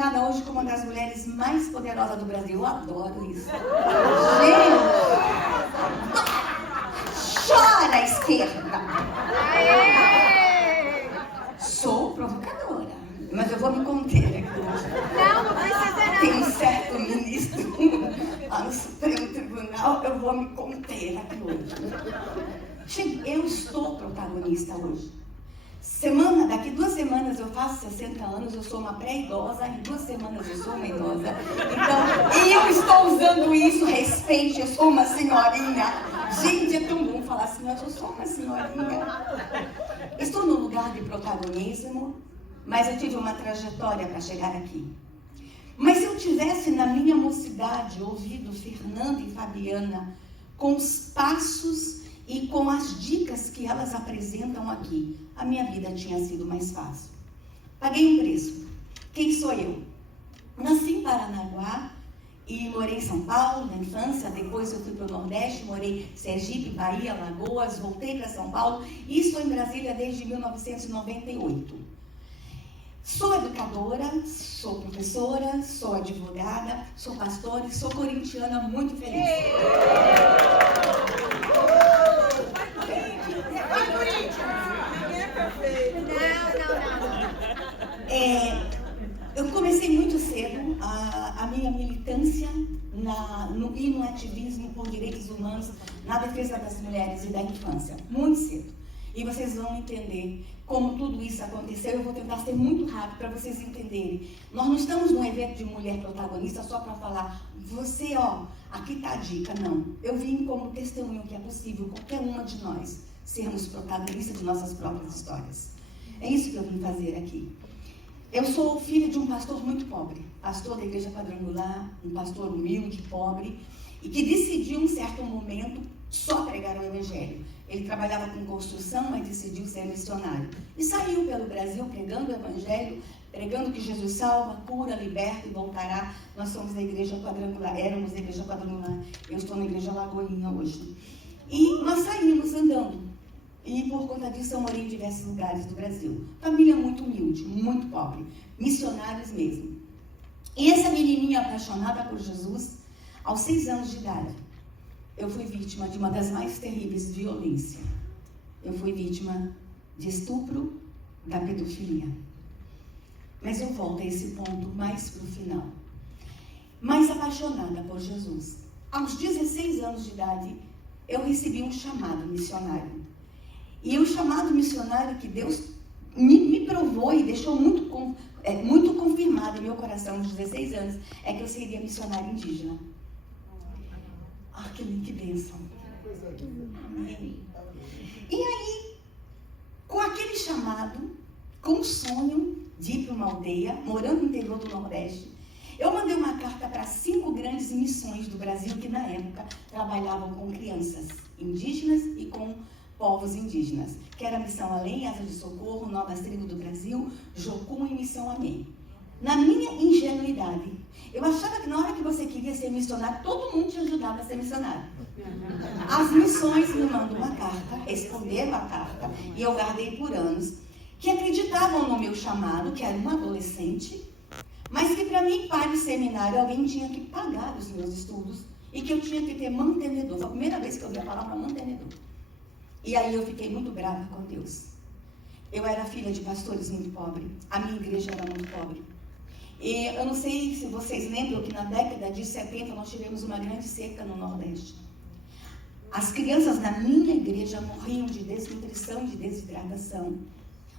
considerada hoje como uma das mulheres mais poderosas do Brasil. Eu adoro isso. Gente, chora a esquerda. Sou provocadora, mas eu vou me conter aqui hoje. Não precisa não. Tem um certo ministro lá no Supremo Tribunal, eu vou me conter aqui hoje. Gente, eu estou protagonista hoje. Daqui 2 semanas eu faço 60 anos, eu sou uma pré-idosa, em 2 semanas eu sou uma idosa. Então, eu estou usando isso, respeite, eu sou uma senhorinha. Gente, é tão bom falar assim, mas eu sou uma senhorinha. Estou no lugar de protagonismo, mas eu tive uma trajetória para chegar aqui. Mas se eu tivesse na minha mocidade ouvido Fernanda e Fabiana com os passos e com as dicas que elas apresentam aqui, a minha vida tinha sido mais fácil. Paguei um preço. Quem sou eu? Nasci em Paranaguá e morei em São Paulo na infância, depois eu fui para o Nordeste, morei em Sergipe, Bahia, Alagoas, voltei para São Paulo e estou em Brasília desde 1998. Sou educadora, sou professora, sou advogada, sou pastora e sou corintiana muito feliz. Eu comecei muito cedo a minha militância e no ativismo por direitos humanos, na defesa das mulheres e da infância, muito cedo. E vocês vão entender como tudo isso aconteceu. Eu vou tentar ser muito rápido para vocês entenderem. Nós não estamos num evento de mulher protagonista só para falar, você, aqui está a dica. Não. Eu vim como testemunho que é possível qualquer uma de nós sermos protagonistas de nossas próprias histórias. É isso que eu vim fazer aqui. Eu sou filha de um pastor muito pobre, pastor da Igreja Quadrangular, um pastor humilde, pobre, e que decidiu, em um certo momento, só pregar o Evangelho. Ele trabalhava com construção, mas decidiu ser missionário. E saiu pelo Brasil pregando o Evangelho, pregando que Jesus salva, cura, liberta e voltará. Nós somos da Igreja Quadrangular, éramos da Igreja Quadrangular, eu estou na Igreja Lagoinha hoje. E nós saímos andando. E por conta disso eu morei em diversos lugares do Brasil. Família muito humilde, muito pobre, missionários mesmo. E essa menininha apaixonada por Jesus, aos 6 anos de idade, eu fui vítima de uma das mais terríveis violências. Eu fui vítima de estupro, da pedofilia. Mas eu volto a esse ponto mais para o final. Mais apaixonada por Jesus. Aos 16 anos de idade, eu recebi um chamado missionário. E o chamado missionário que Deus me provou e deixou muito confirmado em meu coração aos 16 anos, é que eu seria missionária indígena. Que bênção. Amém. E aí, com aquele chamado, com o sonho de ir para uma aldeia, morando no interior do Nordeste, eu mandei uma carta para 5 grandes missões do Brasil que na época trabalhavam com crianças indígenas e com povos indígenas, que era a Missão Além, Asa de Socorro, Novas Tribos do Brasil, Jocum e Missão Amém. Na minha ingenuidade, eu achava que na hora que você queria ser missionário, todo mundo te ajudava a ser missionário. As missões me mandam uma carta, responderam a carta, e eu guardei por anos, que acreditavam no meu chamado, que era uma adolescente, mas que para mim, para o seminário, alguém tinha que pagar os meus estudos, e que eu tinha que ter mantenedor. Foi a primeira vez que eu ouvi a palavra mantenedor. E aí eu fiquei muito brava com Deus. Eu era filha de pastores muito pobres. A minha igreja era muito pobre. E eu não sei se vocês lembram que na década de 70 nós tivemos uma grande seca no Nordeste. As crianças da minha igreja morriam de desnutrição e de desidratação.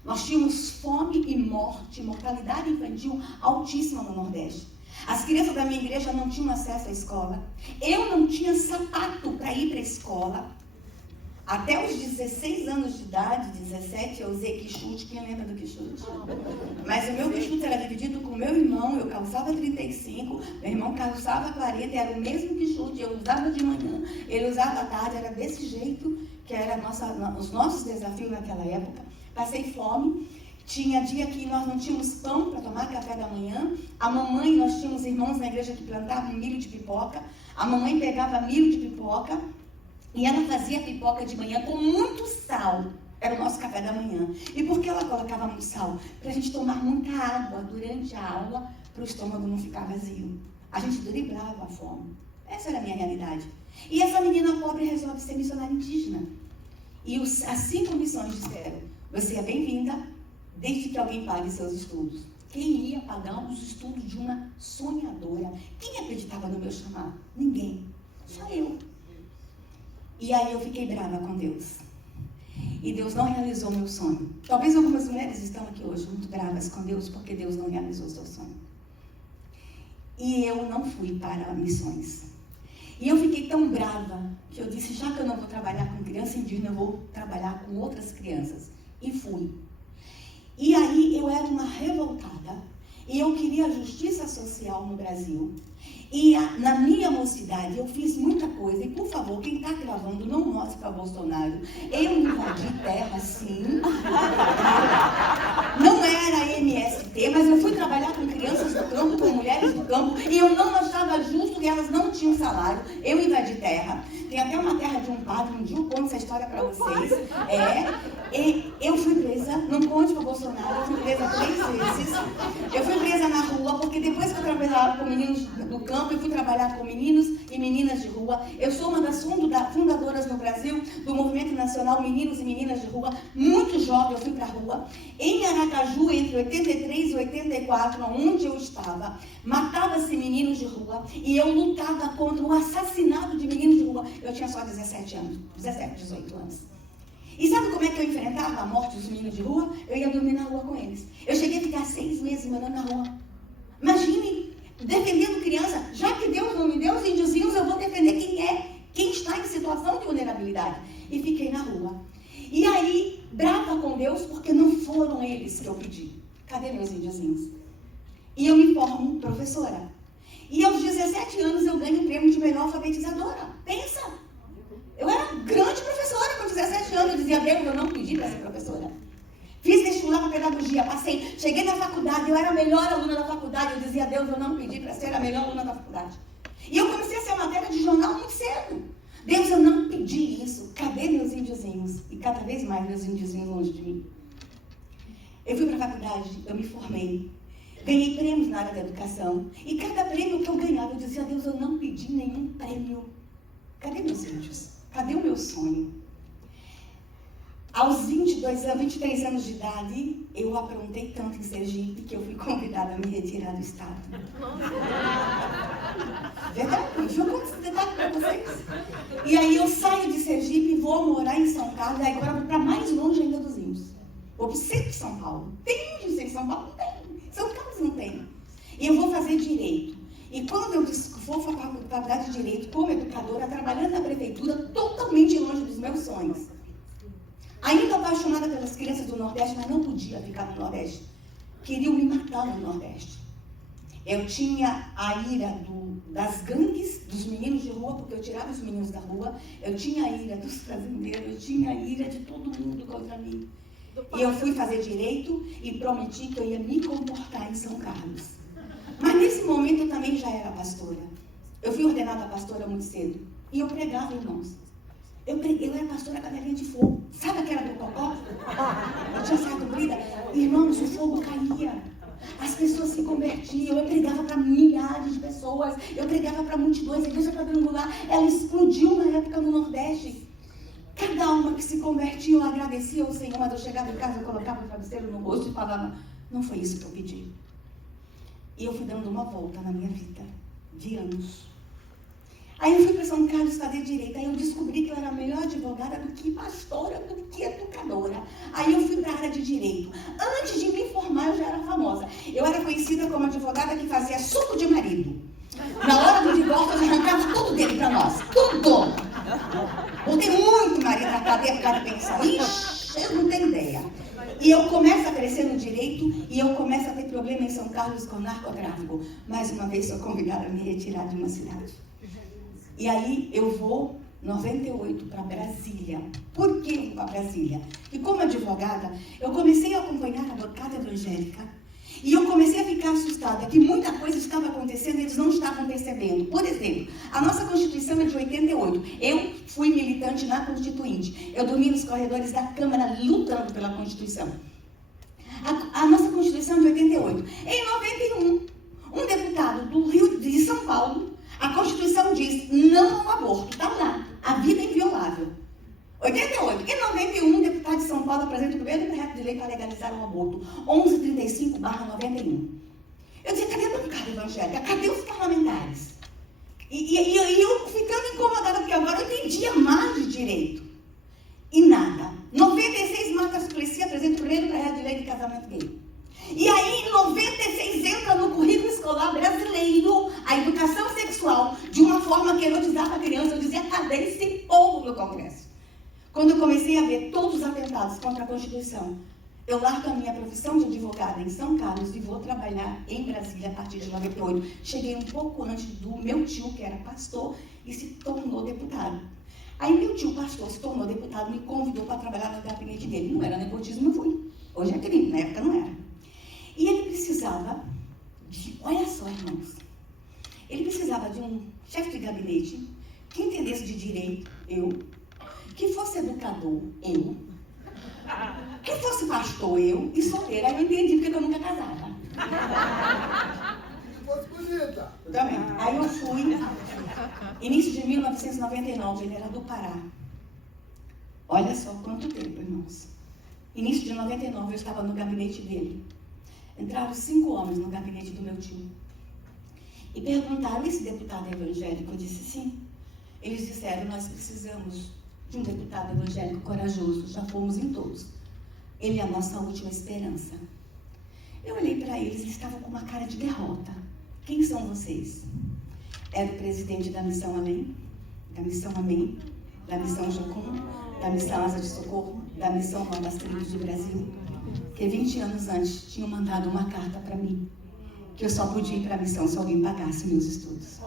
Nós tínhamos fome e mortalidade infantil altíssima no Nordeste. As crianças da minha igreja não tinham acesso à escola. Eu não tinha sapato para ir para a escola. Até os 16 anos de idade, 17, eu usei quichute. Quem lembra do quichute? Mas o meu quichute era dividido com o meu irmão. Eu calçava 35, meu irmão calçava 40, era o mesmo quichute. Eu usava de manhã, ele usava à tarde. Era desse jeito que eram os nossos desafios naquela época. Passei fome. Tinha dia que nós não tínhamos pão para tomar café da manhã. A mamãe, nós tínhamos irmãos na igreja que plantavam milho de pipoca. A mamãe pegava milho de pipoca e ela fazia pipoca de manhã com muito sal. Era o nosso café da manhã. E por que ela colocava muito sal? Para a gente tomar muita água durante a aula, para o estômago não ficar vazio. A gente driblava a fome. Essa era a minha realidade. E essa menina pobre resolve ser missionária indígena. E as 5 missões disseram: você é bem-vinda, desde que alguém pague seus estudos. Quem ia pagar os estudos de uma sonhadora? Quem acreditava no meu chamado? Ninguém. Só eu. E aí eu fiquei brava com Deus. E Deus não realizou meu sonho. Talvez algumas mulheres estão aqui hoje muito bravas com Deus porque Deus não realizou o seu sonho. E eu não fui para missões. E eu fiquei tão brava que eu disse: já que eu não vou trabalhar com criança indígena, eu vou trabalhar com outras crianças. E fui. E aí eu era uma revoltada. E eu queria justiça social no Brasil. E na minha mocidade eu fiz muita coisa. E por favor, quem está gravando, não mostre para Bolsonaro. Eu invadi terra, sim. Não era MST, mas eu fui trabalhar com crianças do campo, com mulheres do campo. E eu não achava justo que elas não tinham salário. Eu invadi terra. Tem até uma terra de um padre, um dia eu conto essa história para vocês. Eu fui presa, não conte para Bolsonaro, eu fui presa 3 vezes. Eu fui presa na rua, porque depois que eu trabalhava com meninos do campo, eu fui trabalhar com meninos e meninas de rua. Eu sou uma das fundadoras no Brasil do Movimento Nacional Meninos e Meninas de Rua. Muito jovem, eu fui para a rua. Em Aracaju, entre 83 e 84, onde eu estava, matava-se meninos de rua e eu lutava contra o assassinato de meninos de rua. Eu tinha só 17 anos, 17, 18 anos. E sabe como é que eu enfrentava a morte dos meninos de rua? Eu ia dormir na rua com eles. Eu cheguei a ficar 6 meses morando na rua. Imagine, defendendo criança. Já que Deus não me deu os índiozinhos, eu vou defender quem está em situação de vulnerabilidade. E fiquei na rua. E aí, brava com Deus, porque não foram eles que eu pedi. Cadê meus índiozinhos? E eu me formo professora. E aos 17 anos eu ganho o prêmio de melhor alfabetizadora. Pensa! Eu era grande professora com 17 anos. Eu dizia: Deus, eu não pedi para ser professora. Fiz vestibular para pedagogia, passei. Cheguei na faculdade, eu era a melhor aluna da faculdade. Eu dizia: Deus, eu não pedi para ser a melhor aluna da faculdade. E eu comecei a ser matéria de jornal muito cedo. Deus, eu não pedi isso. Cadê meus índiozinhos? E cada vez mais meus índiozinhos longe de mim. Eu fui para a faculdade, eu me formei. Ganhei prêmios na área da educação. E cada prêmio que eu ganhava, eu dizia: Deus, eu não pedi nenhum prêmio. Cadê meus índios? Cadê o meu sonho? Aos 23 anos de idade, eu aprontei tanto em Sergipe que eu fui convidada a me retirar do estado. Verdade? Eu vou contar detalhe para vocês. E aí eu saio de Sergipe e vou morar em São Carlos, e agora vou para mais longe ainda dos índios. Vou para o centro de São Paulo. Tem índios em São Paulo? Não tem. São Carlos não tem. E eu vou fazer direito. E quando eu for para a faculdade de Direito, como educadora, trabalhando na prefeitura, totalmente longe dos meus sonhos. Ainda apaixonada pelas crianças do Nordeste, mas não podia ficar no Nordeste. Queriam me matar no Nordeste. Eu tinha a ira das gangues, dos meninos de rua, porque eu tirava os meninos da rua. Eu tinha a ira dos fazendeiros, eu tinha a ira de todo mundo contra mim. E eu fui fazer Direito e prometi que eu ia me comportar em São Carlos. Mas nesse momento eu também já era pastora. Eu fui ordenada pastora muito cedo. E eu pregava, irmãos. Eu era pastora cadelinha de fogo. Sabe aquela do cocó? Eu tinha saído brida. Irmãos, o fogo caía. As pessoas se convertiam. Eu pregava para milhares de pessoas. Eu pregava para multidões. A igreja quadrangular, ela explodiu na época no Nordeste. Cada uma que se convertia, eu agradecia ao Senhor. Mas eu chegava em casa, eu colocava o travesseiro no rosto e falava: não foi isso que eu pedi. E eu fui dando uma volta na minha vida, de anos. Aí eu fui para São Carlos fazer Direito. Aí eu descobri que eu era melhor advogada do que pastora, do que educadora. Aí eu fui para a área de Direito. Antes de me formar, eu já era famosa. Eu era conhecida como advogada que fazia suco de marido. Na hora do divórcio, eu arrancava tudo dele para nós. Tudo! Botei muito marido na cadeia por causa de pensão. Ixi, eu não tenho ideia. E eu começo a crescer no Direito e eu começo a ter problema em São Carlos com narcotráfico. Mais uma vez sou convidada a me retirar de uma cidade. E aí eu vou, 98, para Brasília. Por que eu vou para Brasília? E como advogada, eu comecei a acompanhar a bancada evangélica. E eu comecei a ficar assustada, que muita coisa estava acontecendo e eles não estavam percebendo. Por exemplo, a nossa Constituição é de 88. Eu fui militante na Constituinte. Eu dormi nos corredores da Câmara lutando pela Constituição. A nossa Constituição é de 88. Em 91, um deputado do Rio de São Paulo, a Constituição diz não ao aborto. Está lá. A vida é inviolável. 88. Em 91, um deputado de São Paulo apresenta o primeiro projeto de lei para legalizar o aborto. 1135/91. Eu dizia, cadê a bancada evangélica? Cadê os parlamentares? E eu ficando incomodada, porque agora eu entendia mais de direito. E nada. 96, Marta Suplicy apresenta o primeiro projeto de lei de casamento gay. E aí, em 96, entra no currículo escolar brasileiro a educação sexual de uma forma que erotizava a criança. Eu dizia, cadê esse povo no Congresso? Quando eu comecei a ver todos os atentados contra a Constituição, eu largo a minha profissão de advogada em São Carlos e vou trabalhar em Brasília a partir de 98. Cheguei um pouco antes do meu tio, que era pastor, e se tornou deputado. Aí meu tio, pastor, se tornou deputado, me convidou para trabalhar no gabinete dele. Não era nepotismo, eu fui. Hoje é crime, na época não era. E ele precisava de, olha só, irmãos, ele precisava de um chefe de gabinete que entendesse de direito, eu, que fosse educador, eu, que fosse pastor, eu, e solteira. Aí eu entendi porque eu nunca casava. Que fosse bonita. Também. Aí eu fui, início de 1999, ele era do Pará. Olha só quanto tempo, irmãos. Início de 99, eu estava no gabinete dele. Entraram 5 homens no gabinete do meu tio. E perguntaram, esse deputado é evangélico? Eu disse, sim. Eles disseram, nós precisamos de um deputado evangélico corajoso, já fomos em todos. Ele é a nossa última esperança. Eu olhei para eles estavam com uma cara de derrota. Quem são vocês? Era o presidente da Missão Além, da Missão Amém, da Missão Jocum, da Missão Asa de Socorro, da Missão Mãe das Tribos do Brasil, que 20 anos antes tinham mandado uma carta para mim, que eu só podia ir para a missão se alguém pagasse meus estudos.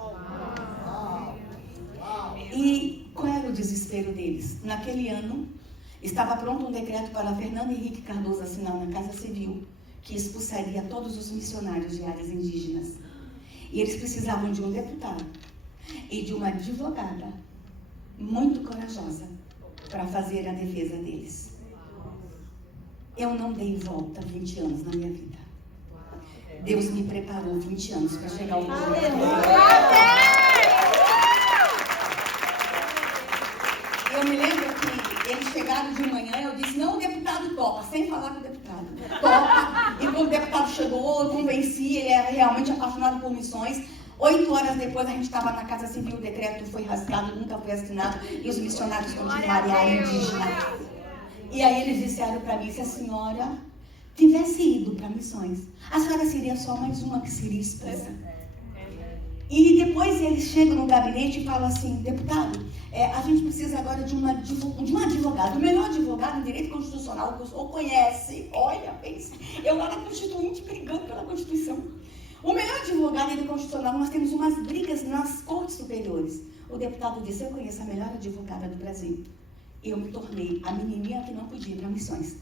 E qual era o desespero deles? Naquele ano, estava pronto um decreto para Fernando Henrique Cardoso assinar na Casa Civil, que expulsaria todos os missionários de áreas indígenas. E eles precisavam de um deputado e de uma advogada muito corajosa para fazer a defesa deles. Eu não dei volta 20 anos na minha vida. Deus me preparou 20 anos para chegar ao ponto. Eu me lembro que eles chegaram de manhã e eu disse, não, o deputado topa, sem falar com o deputado. Topa. E quando o deputado chegou, eu convenci, ele era realmente apaixonado por missões. 8 horas depois a gente estava na Casa Civil, o decreto foi rasgado, nunca foi assinado, e os missionários continuaram a área indígena. E aí eles disseram para mim, se a senhora tivesse ido para missões, a senhora seria só mais uma que seria expulsa. E depois eles chegam no gabinete e falam assim, deputado, a gente precisa agora de um advogado, o melhor advogado em direito constitucional que o senhor conhece. Olha, pense, eu era constituinte brigando pela Constituição. O melhor advogado em direito constitucional, nós temos umas brigas nas cortes superiores. O deputado disse, eu conheço a melhor advogada do Brasil. Eu me tornei a menininha que não podia ir para missões.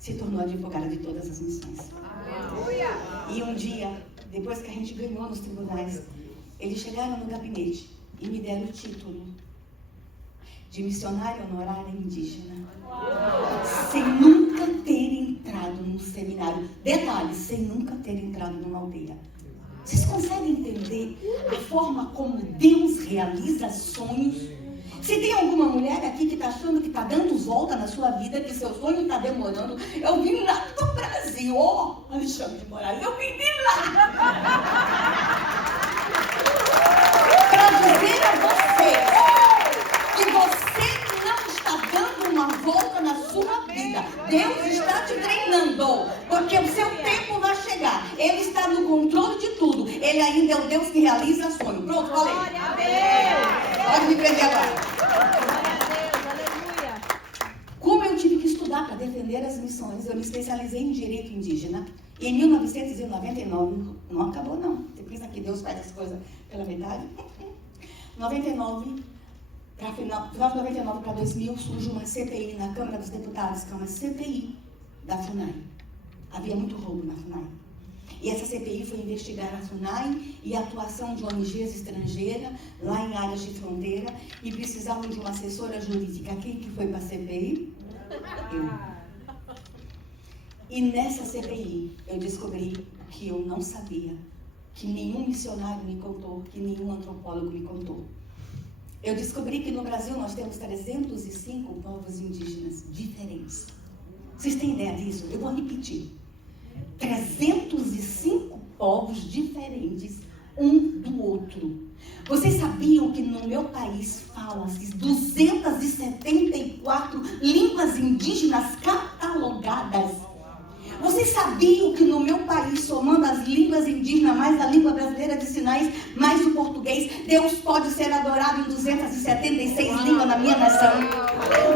Se tornou advogada de todas as missões. Aleluia! E um dia, depois que a gente ganhou nos tribunais, eles chegaram no gabinete e me deram o título de missionária honorária indígena. Sem nunca ter entrado num seminário. Detalhe, sem nunca ter entrado numa aldeia. Vocês conseguem entender a forma como Deus realiza sonhos? Se tem alguma mulher aqui que está achando que está dando volta na sua vida, que seu sonho está demorando, eu vim lá do Brasil, ó, Alexandre de Moraes, eu vim de lá para dizer a você que você não está dando uma volta na sua vida. Deus está te treinando, porque o seu tempo vai chegar. Ele está no controle de tudo. Ele ainda é o Deus que realiza sonho. Pronto, falei. Pode me prender agora. Como eu tive que estudar para defender as missões, eu me especializei em direito indígena. E em 1999, não acabou não. Você pensa que Deus faz as coisas pela metade? 99, final de 99 para 2000, surge uma CPI na Câmara dos Deputados, que é uma CPI da FUNAI. Havia muito roubo na FUNAI. E essa CPI foi investigar a FUNAI e a atuação de ONGs estrangeiras lá em áreas de fronteira e precisavam de uma assessora jurídica. Quem que foi para a CPI? Eu. E nessa CPI eu descobri que eu não sabia, que nenhum missionário me contou, que nenhum antropólogo me contou. Eu descobri que no Brasil nós temos 305 povos indígenas diferentes. Vocês têm ideia disso? Eu vou repetir. 305 povos diferentes, um do outro. Vocês sabiam que no meu país fala-se 274 línguas indígenas catalogadas? Vocês sabiam que no meu país, somando as línguas indígenas, mais a língua brasileira de sinais, mais o português, Deus pode ser adorado em 276 línguas na minha nação?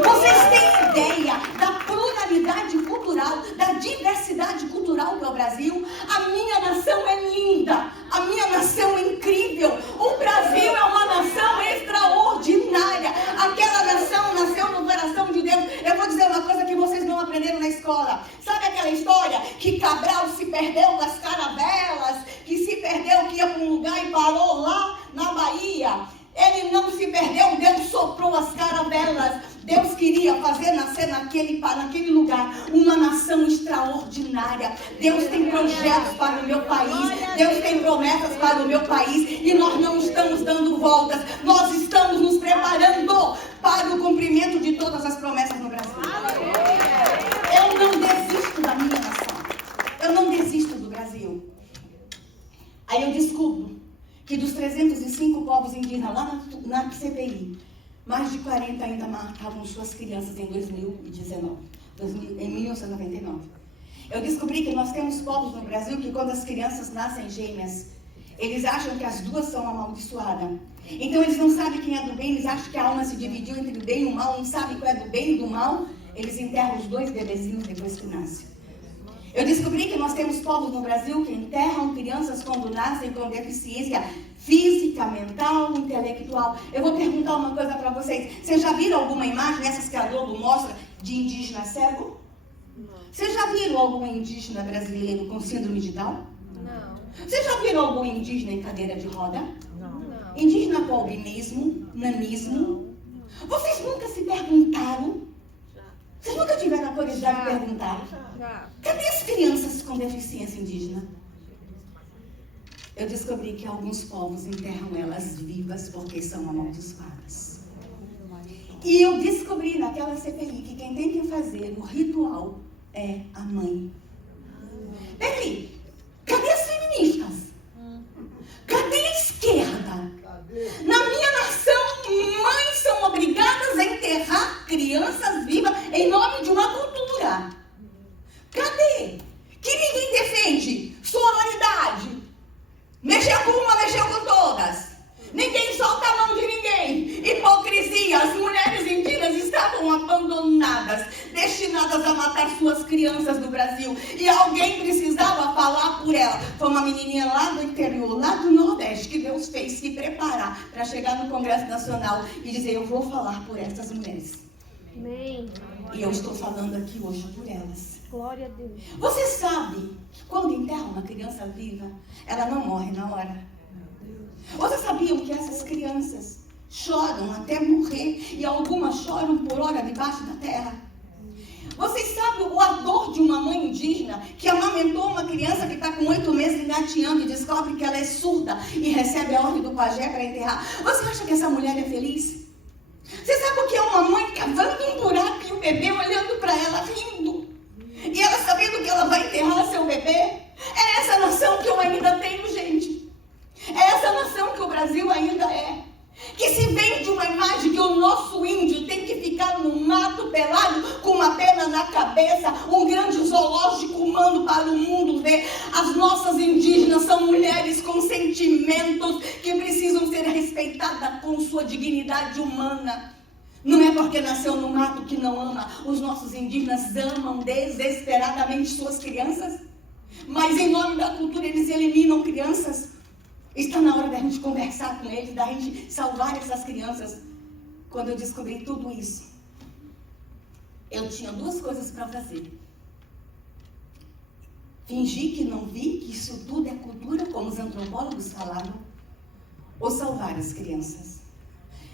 Vocês têm ideia da pluralidade cultural, da diversidade cultural do Brasil? A minha nação é linda, a minha nação é incrível. O Brasil é uma nação extraordinária. Aquela nação nasceu no coração de Deus. Eu vou dizer uma coisa que vocês não aprenderam na escola. Sabe aquela história que Cabral se perdeu das caravelas, que se perdeu, que ia para um lugar e parou lá na Bahia? Ele não se perdeu, Deus soprou as caravelas. Deus queria fazer nascer naquele lugar uma nação extraordinária. Deus tem projetos para o meu país. Deus tem promessas para o meu país. E nós não estamos dando voltas. Nós estamos nos preparando para o cumprimento de todas as promessas no Brasil. Eu não desisto da minha nação. Eu não desisto do Brasil. Aí eu descubro que dos 305 povos indígenas lá na CPI, mais de 40 ainda marcavam suas crianças em 1999. Eu descobri que nós temos povos no Brasil que quando as crianças nascem gêmeas, eles acham que as duas são amaldiçoadas. Então eles não sabem quem é do bem, eles acham que a alma se dividiu entre o bem e o mal, não sabem qual é do bem e do mal. Eles enterram os dois bebezinhos depois que nascem. Eu descobri que nós temos povos no Brasil que enterram crianças quando nascem com deficiência física, mental, intelectual. Eu vou perguntar uma coisa para vocês. Vocês já viram alguma imagem, essas que a Globo mostra, de indígena cego? Não. Vocês já viram algum indígena brasileiro com síndrome de Down? Não. Vocês já viram algum indígena em cadeira de roda? Não. Indígena com albinismo, nanismo? Não. Vocês nunca se perguntaram? Vocês nunca tiveram a curiosidade de perguntar? Cadê as crianças com deficiência indígena? Eu descobri que alguns povos enterram elas vivas porque são amaldiçoadas. E eu descobri naquela CPI que quem tem que fazer o ritual é a mãe. Peraí, cadê as feministas? Cadê a esquerda? Na minha nação, mães são obrigadas a enterrar crianças vivas em nome de uma cultura. Cadê? Que ninguém defende sororidade. Mexeu com uma, mexeu com todas. Ninguém solta a mão de ninguém. Hipocrisia. As mulheres indígenas estavam abandonadas, destinadas a matar suas crianças do Brasil. E alguém precisava falar por ela. Foi uma menininha lá do interior, lá do Nordeste, que Deus fez se preparar para chegar no Congresso Nacional e dizer: eu vou falar por essas mulheres. Amém. E eu estou falando aqui hoje por elas. Glória a Deus. Você sabe que quando enterra uma criança viva, ela não morre na hora. Vocês sabiam que essas crianças choram até morrer e algumas choram por hora debaixo da terra? Vocês sabem a dor de uma mãe indígena que amamentou uma criança que está com 8 meses engateando e descobre que ela é surda e recebe a ordem do pajé para enterrar? Você acha que essa mulher é feliz? Você sabe o que é uma mãe cavando um buraco e o bebê olhando para ela rindo? E ela sabendo que ela vai enterrar seu bebê? É essa nação que eu ainda tenho, gente. É essa nação que o Brasil ainda é. Que se vende uma imagem que o nosso índio tem que ficar no mato pelado com uma pena na cabeça, um grande zoológico humano para o mundo ver. As nossas indígenas são mulheres com sentimentos que precisam ser respeitadas com sua dignidade humana. Não é porque nasceu no mato que não ama. Os nossos indígenas amam desesperadamente suas crianças. Mas em nome da cultura eles eliminam crianças. Está na hora da gente conversar com eles, da gente salvar essas crianças. Quando eu descobri tudo isso, eu tinha 2 coisas para fazer. Fingir que não vi que isso tudo é cultura, como os antropólogos falaram? Ou salvar as crianças?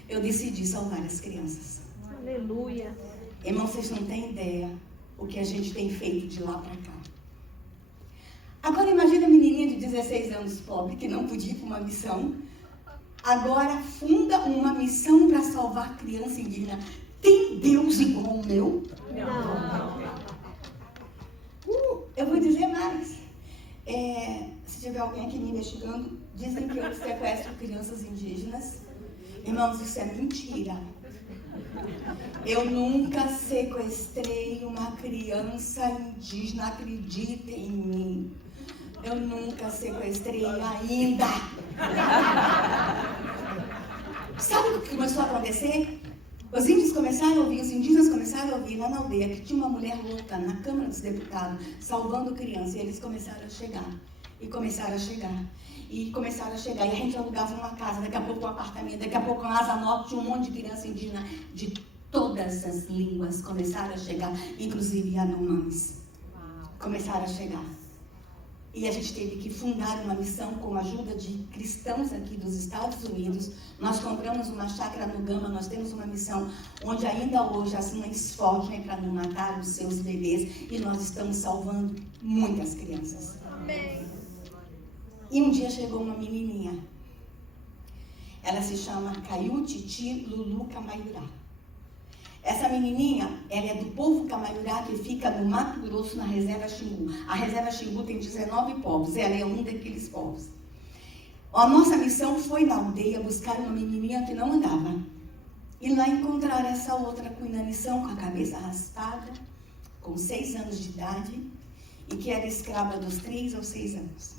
Eu decidi salvar as crianças. Aleluia. Irmão, vocês não têm ideia o que a gente tem feito de lá para cá. Agora imagina a menininha de 16 anos pobre, que não podia ir para uma missão, agora funda uma missão para salvar criança indígena. Tem Deus igual o meu? Não. Eu vou dizer mais. Se tiver alguém aqui me investigando, dizem que eu sequestro crianças indígenas. Irmãos, isso é mentira. Eu nunca sequestrei uma criança indígena, acreditem em mim. Eu nunca sequestrei ainda. Sabe o que começou a acontecer? Os índios começaram a ouvir, os indígenas começaram a ouvir lá na aldeia que tinha uma mulher louca na Câmara dos Deputados, salvando crianças. E eles começaram a chegar. E começaram a chegar. E começaram a chegar. E a gente alugava uma casa, daqui a pouco um apartamento, daqui a pouco uma Asa Norte, tinha um monte de criança indígena de todas as línguas. Começaram a chegar, inclusive Yanomamis. Começaram a chegar. E a gente teve que fundar uma missão com a ajuda de cristãos aqui dos Estados Unidos. Nós compramos uma chácara no Gama, nós temos uma missão onde ainda hoje as mães fogem para não matar os seus bebês e nós estamos salvando muitas crianças. Amém. E um dia chegou uma menininha. Ela se chama Kaiutiti Lulu Camaiurá. Essa menininha, ela é do povo Camaiurá que fica no Mato Grosso, na Reserva Xingu. A Reserva Xingu tem 19 povos, ela é um daqueles povos. A nossa missão foi na aldeia buscar uma menininha que não andava. E lá encontrar essa outra com inanição, com a cabeça raspada, com 6 anos de idade, e que era escrava dos 3 aos 6 anos.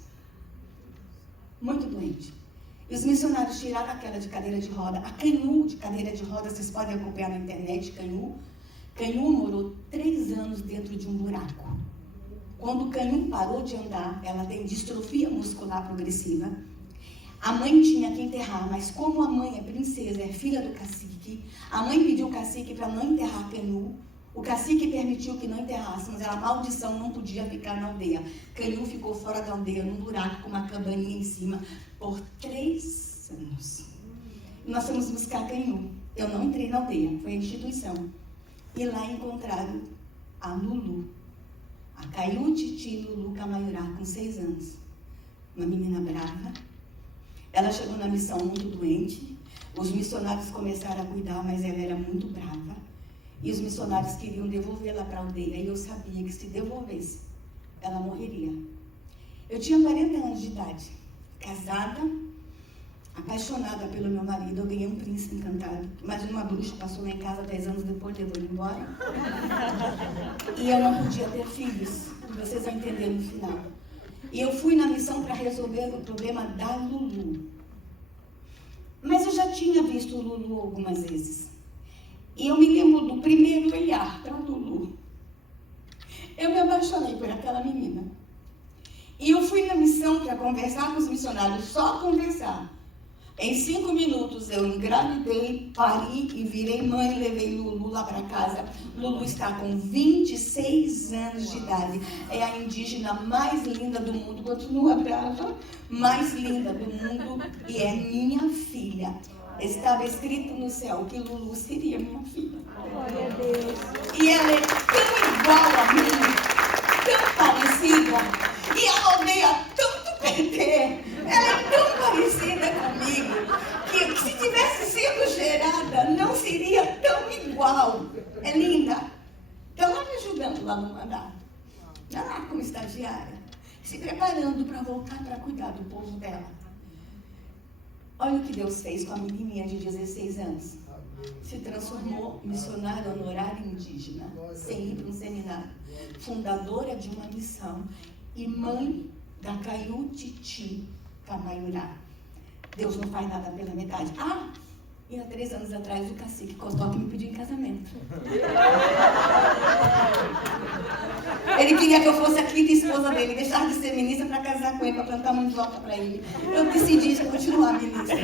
Muito doente. E os missionários tiraram aquela de cadeira de roda. A Canhu de cadeira de roda, vocês podem acompanhar na internet, Canhu. Canhu morou 3 anos dentro de um buraco. Quando Canhu parou de andar, ela tem distrofia muscular progressiva. A mãe tinha que enterrar, mas como a mãe é princesa, é filha do cacique, a mãe pediu o cacique para não enterrar Canhu. O cacique permitiu que não enterrássemos, era maldição, não podia ficar na aldeia. Canhu ficou fora da aldeia, num buraco, com uma cabaninha em cima, por 3 anos. Nós fomos buscar Canhu. Eu não entrei na aldeia, foi a instituição. E lá encontraram a Lulu, a Kaiutiti Lulu Camaiurá, com 6 anos. Uma menina brava. Ela chegou na missão muito doente. Os missionários começaram a cuidar, mas ela era muito brava. E os missionários queriam devolvê-la para a aldeia. E eu sabia que se devolvesse, ela morreria. Eu tinha 40 anos de idade. Casada, apaixonada pelo meu marido. Eu ganhei um príncipe encantado. Imagina, uma bruxa passou lá em casa 10 anos depois, levou ele embora. E eu não podia ter filhos. Vocês vão entender no final. E eu fui na missão para resolver o problema da Lulu. Mas eu já tinha visto o Lulu algumas vezes. E eu me lembro do primeiro olhar para a Lulu. Eu me apaixonei por aquela menina. E eu fui na missão para conversar com os missionários, só conversar. Em 5 minutos eu engravidei, pari e virei mãe e levei Lulu lá para casa. Lulu está com 26 anos de idade. É a indígena mais linda do mundo, continua brava, mais linda do mundo e é minha filha. Estava escrito no céu que Lulu seria minha filha. Glória a Deus. E ela é tão igual a mim, tão parecida. E ela odeia tanto PT. Ela é tão parecida comigo que se tivesse sido gerada, não seria tão igual. É linda. Está lá me ajudando lá no mandato. Lá como estagiária. Se preparando para voltar para cuidar do povo dela. Olha o que Deus fez com a menininha de 16 anos. Se transformou missionária honorária indígena, sem ir para um seminário. Fundadora de uma missão e mãe da Kaiutiti Camaiurá. Deus não faz nada pela metade. E há 3 anos atrás o cacique Cotoque me pediu em casamento. Ele queria que eu fosse a 5ª esposa dele, deixar de ser ministra para casar com ele, para plantar mandioca para ele. Eu decidi continuar ministra.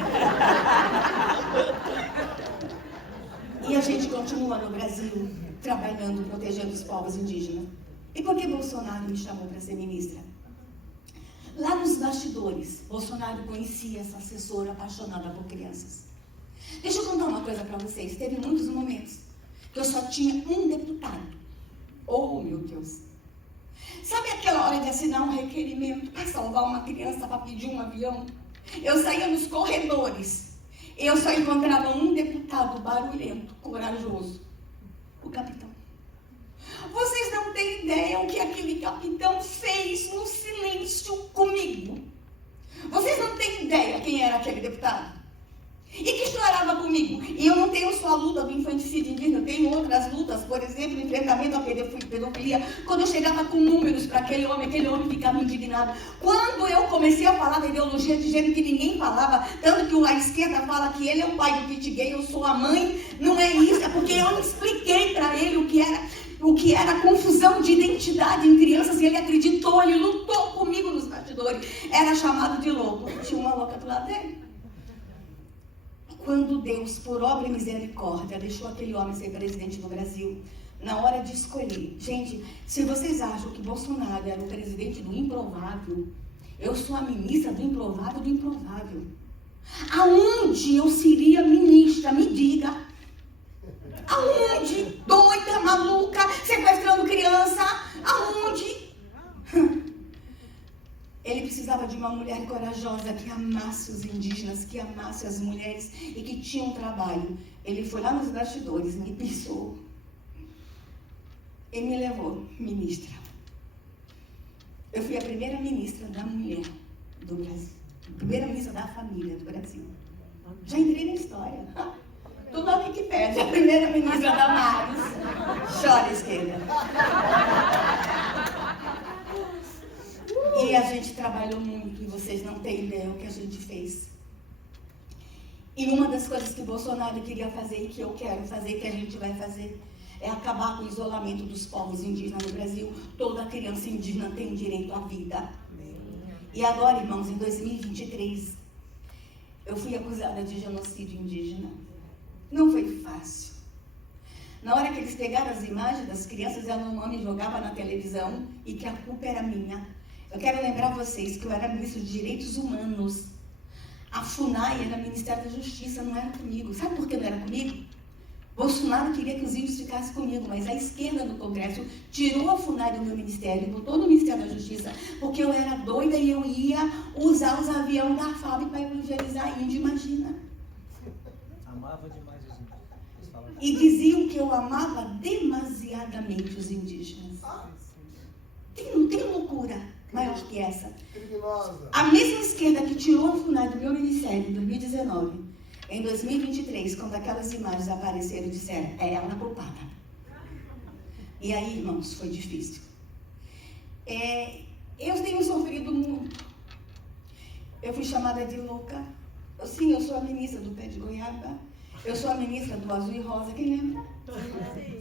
E a gente continua no Brasil, trabalhando, protegendo os povos indígenas. E por que Bolsonaro me chamou para ser ministra? Lá nos bastidores, Bolsonaro conhecia essa assessora apaixonada por crianças. Deixa eu contar uma coisa para vocês. Teve muitos momentos que eu só tinha um deputado. Oh, meu Deus! Sabe aquela hora de assinar um requerimento para salvar uma criança, para pedir um avião? Eu saía nos corredores. Eu só encontrava um deputado barulhento, corajoso. O capitão. Vocês não têm ideia o que aquele capitão fez no silêncio comigo. Vocês não têm ideia quem era aquele deputado. E que chorava comigo. E eu não tenho só a luta do infanticídio indígena, eu tenho outras lutas, por exemplo, enfrentamento à pedofilia. Quando eu chegava com números para aquele homem ficava indignado. Quando eu comecei a falar da ideologia de gênero que ninguém falava, tanto que a esquerda fala que ele é o pai do kit gay, eu sou a mãe, não é isso, é porque eu expliquei para ele o que era a confusão de identidade em crianças, e ele acreditou, ele lutou comigo nos bastidores. Era chamado de louco. Tinha uma louca do lado dele. Quando Deus, por obra e misericórdia, deixou aquele homem ser presidente do Brasil, na hora de escolher. Gente, se vocês acham que Bolsonaro era o presidente do improvável, eu sou a ministra do improvável do improvável. Aonde eu seria ministra? Me diga. Aonde? Doida, maluca, sequestrando criança? Aonde? Ele precisava de uma mulher corajosa que amasse os indígenas, que amasse as mulheres e que tinha um trabalho. Ele foi lá nos bastidores, me pensou e me levou ministra. Eu fui a primeira ministra da mulher do Brasil, a primeira ministra da família do Brasil. Já entrei na história. Tudo na Wikipédia, a primeira ministra da Maris. Chora, esquerda. E a gente trabalhou muito, e vocês não têm ideia o que a gente fez. E uma das coisas que Bolsonaro queria fazer e que eu quero fazer, que a gente vai fazer, é acabar com o isolamento dos povos indígenas no Brasil. Toda criança indígena tem direito à vida. E agora, irmãos, em 2023, eu fui acusada de genocídio indígena. Não foi fácil. Na hora que eles pegaram as imagens das crianças, a Yanomami jogava na televisão e que a culpa era minha. Eu quero lembrar vocês que eu era ministra de Direitos Humanos. A FUNAI era Ministério da Justiça, não era comigo. Sabe por que não era comigo? Bolsonaro queria que os índios ficassem comigo, mas a esquerda no Congresso tirou a FUNAI do meu ministério e botou no Ministério da Justiça, porque eu era doida e eu ia usar os aviões da FAB para evangelizar índio, imagina. Amava demais os indígenas. E diziam que eu amava demasiadamente os indígenas. Não tem loucura maior que essa. A mesma esquerda que tirou a FUNAI do meu ministério em 2019, em 2023, quando aquelas imagens apareceram, disseram, é ela a culpada. E aí, irmãos, foi difícil. Eu tenho sofrido muito. Eu fui chamada de louca. Sim, eu sou a ministra do pé de goiaba. Eu sou a ministra do azul e rosa, quem lembra?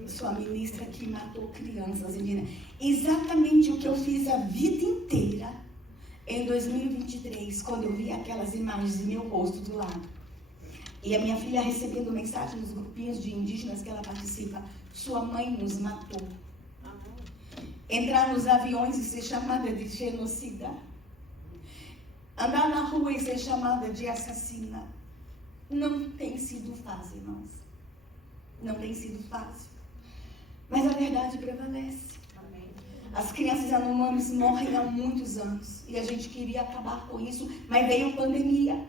Eu sou a ministra que matou crianças indígenas. Exatamente o que eu fiz a vida inteira em 2023, quando eu vi aquelas imagens de meu rosto do lado. E a minha filha recebendo mensagem nos grupinhos de indígenas que ela participa. Sua mãe nos matou. Entrar nos aviões e ser chamada de genocida. Andar na rua e ser chamada de assassina. Não tem sido fácil, irmãos. Não tem sido fácil. Mas a verdade prevalece. As crianças Yanomamis morrem há muitos anos. E a gente queria acabar com isso, mas veio pandemia.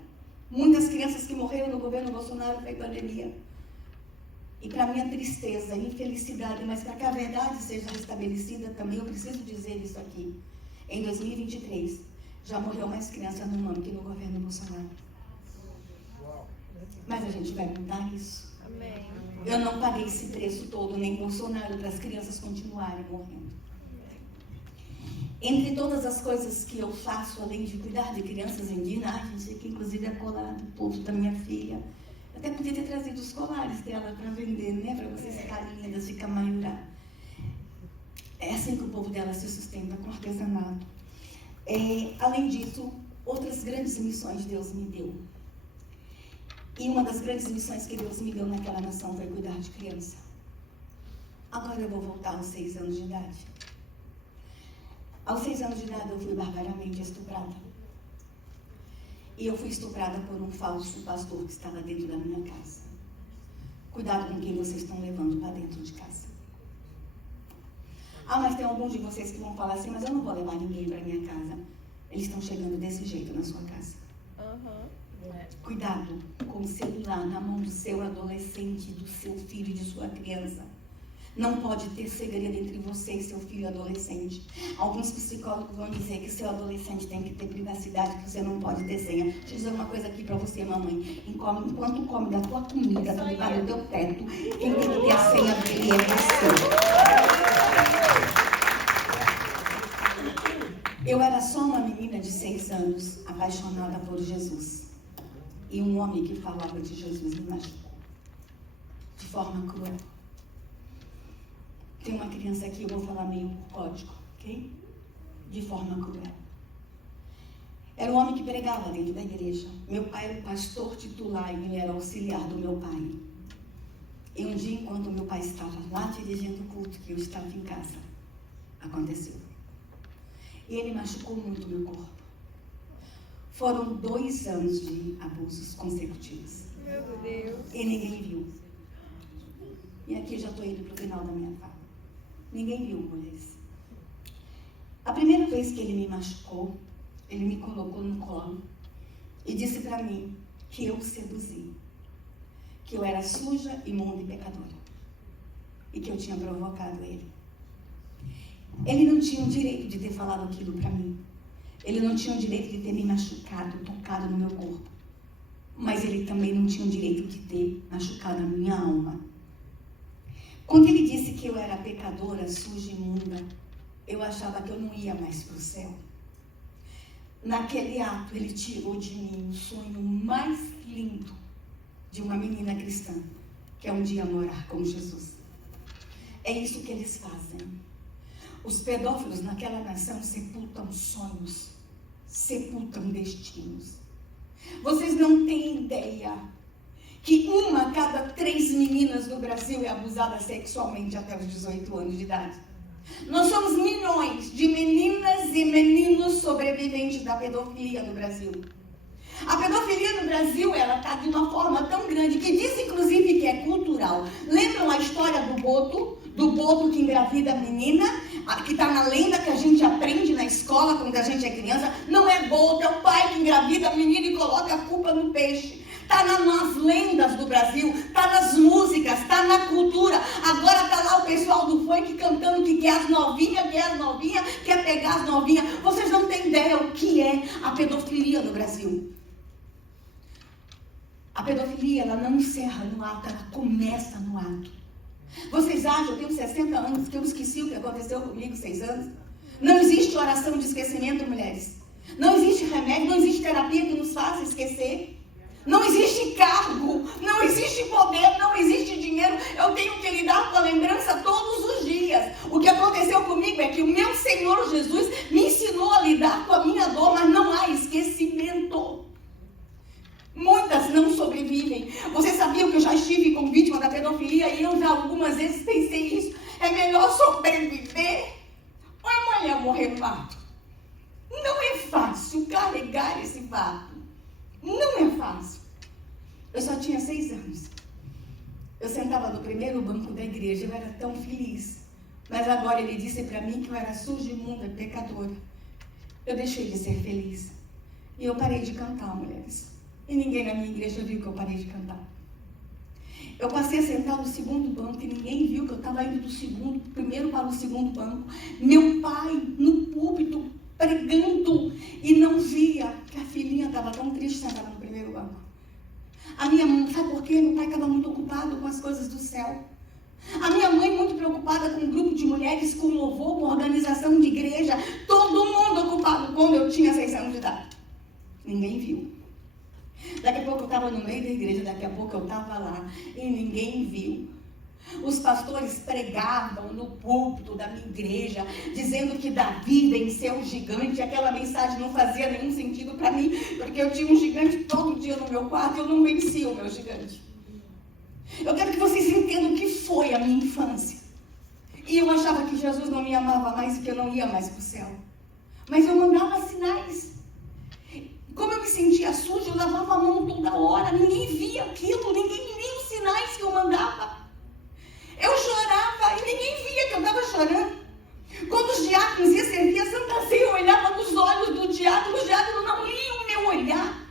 Muitas crianças que morreram no governo Bolsonaro foi pandemia. E para minha tristeza, infelicidade, mas para que a verdade seja restabelecida também, eu preciso dizer isso aqui. Em 2023, já morreu mais criança Yanomami que no governo Bolsonaro. Mas a gente vai mudar isso. Amém. Eu não paguei esse preço todo, nem Bolsonaro, para as crianças continuarem morrendo. Entre todas as coisas que eu faço, além de cuidar de crianças indígenas, gente, que inclusive é colar do povo da minha filha. Eu até podia ter trazido os colares dela para vender, né? Para vocês ficarem lindas de Camaiurá. É assim que o povo dela se sustenta, com artesanato. Além disso, outras grandes missões Deus me deu. E uma das grandes missões que Deus me deu naquela nação foi cuidar de criança. Agora eu vou voltar aos 6 anos de idade. Aos 6 anos de idade eu fui barbaramente estuprada. E eu fui estuprada por um falso pastor que estava dentro da minha casa. Cuidado com quem vocês estão levando para dentro de casa. Ah, mas tem alguns de vocês que vão falar assim, mas eu não vou levar ninguém para minha casa. Eles estão chegando desse jeito na sua casa. Cuidado com o celular na mão do seu adolescente, do seu filho e de sua criança. Não pode ter segredo entre você e seu filho adolescente. Alguns psicólogos vão dizer que seu adolescente tem que ter privacidade, que você não pode ter senha. Deixa eu dizer uma coisa aqui para você, mamãe. Enquanto come da tua comida, tá ligado do teu teto, quem tem que ter a senha dele é você. Eu era só uma menina de 6 anos, apaixonada por Jesus. E um homem que falava de Jesus me machucou. De forma cruel. Tem uma criança aqui, eu vou falar meio código, ok? De forma cruel. Era um homem que pregava dentro da igreja. Meu pai era o pastor titular e ele era auxiliar do meu pai. E um dia, enquanto meu pai estava lá dirigindo o culto, que eu estava em casa, aconteceu. E ele machucou muito meu corpo. Foram 2 anos de abusos consecutivos. Meu Deus. E ninguém viu. E aqui eu já estou indo para o final da minha fala. Ninguém viu, mulheres. A primeira vez que ele me machucou, ele me colocou no colo e disse para mim que eu o seduzi, que eu era suja, imunda e pecadora e que eu tinha provocado ele. Ele não tinha o direito de ter falado aquilo para mim. Ele não tinha o direito de ter me machucado, tocado no meu corpo. Mas ele também não tinha o direito de ter machucado a minha alma. Quando ele disse que eu era pecadora, suja e imunda, eu achava que eu não ia mais para o céu. Naquele ato, ele tirou de mim o sonho mais lindo de uma menina cristã, que é um dia morar com Jesus. É isso que eles fazem. Os pedófilos naquela nação sepultam sonhos, sepultam destinos. Vocês não têm ideia que 1 a cada 3 meninas no Brasil é abusada sexualmente até os 18 anos de idade. Nós somos milhões de meninas e meninos sobreviventes da pedofilia no Brasil. A pedofilia no Brasil, ela está de uma forma tão grande que diz inclusive que é cultural. Lembram a história do boto? Do boto que engravida a menina, que está na lenda que a gente aprende na escola quando a gente é criança. Não é boto, é o pai que engravida a menina e coloca a culpa no peixe. Está nas lendas do Brasil, está nas músicas, está na cultura. Agora está lá o pessoal do funk cantando que quer as novinhas, quer pegar as novinhas. Vocês não têm ideia o que é a pedofilia no Brasil. A pedofilia, ela não encerra no ato, ela começa no ato. Vocês acham, eu tenho 60 anos, que eu esqueci o que aconteceu comigo, 6 anos? Não existe oração de esquecimento, mulheres. Não existe remédio, não existe terapia que nos faça esquecer. Não existe cargo, não existe poder, não existe dinheiro. Eu tenho que lidar com a lembrança todos os dias. O que aconteceu comigo é que o meu Senhor Jesus me ensinou a lidar com a minha dor, mas não há esquecimento. Muitas não sobrevivem. Vocês sabiam que eu já estive como vítima da pedofilia e eu já algumas vezes pensei isso. É melhor sobreviver ou amanhã morrer fato? Não é fácil carregar esse fato. Não é fácil. Eu só tinha 6 anos. Eu sentava no primeiro banco da igreja, eu era tão feliz. Mas agora ele disse para mim que eu era suja, imunda, pecadora. Eu deixei de ser feliz. E eu parei de cantar, mulheres. E ninguém na minha igreja viu que eu parei de cantar. Eu passei a sentar no segundo banco e ninguém viu que eu estava indo do primeiro para o segundo banco. Meu pai no púlpito pregando e não via que a filhinha estava tão triste sentada no primeiro banco. A minha mãe, sabe por quê? Meu pai estava muito ocupado com as coisas do céu. A minha mãe muito preocupada com um grupo de mulheres, com louvor, com organização de igreja. Todo mundo ocupado quando eu tinha 6 anos de idade. Ninguém viu. Daqui a pouco eu estava no meio da igreja, daqui a pouco eu estava lá e ninguém viu. Os pastores pregavam no púlpito da minha igreja, dizendo que Davi venceu o gigante. Aquela mensagem não fazia nenhum sentido para mim, porque eu tinha um gigante todo dia no meu quarto e eu não vencia o meu gigante. Eu quero que vocês entendam o que foi a minha infância. E eu achava que Jesus não me amava mais e que eu não ia mais para o céu. Mas eu mandava sinais. Como eu me sentia suja, eu lavava a mão toda hora. Ninguém via aquilo, ninguém via os sinais que eu mandava. Eu chorava e ninguém via que eu estava chorando. Quando os diáconos iam servir a Santa Ceia, eu olhava nos olhos do diácono, os diáconos não liam o meu olhar.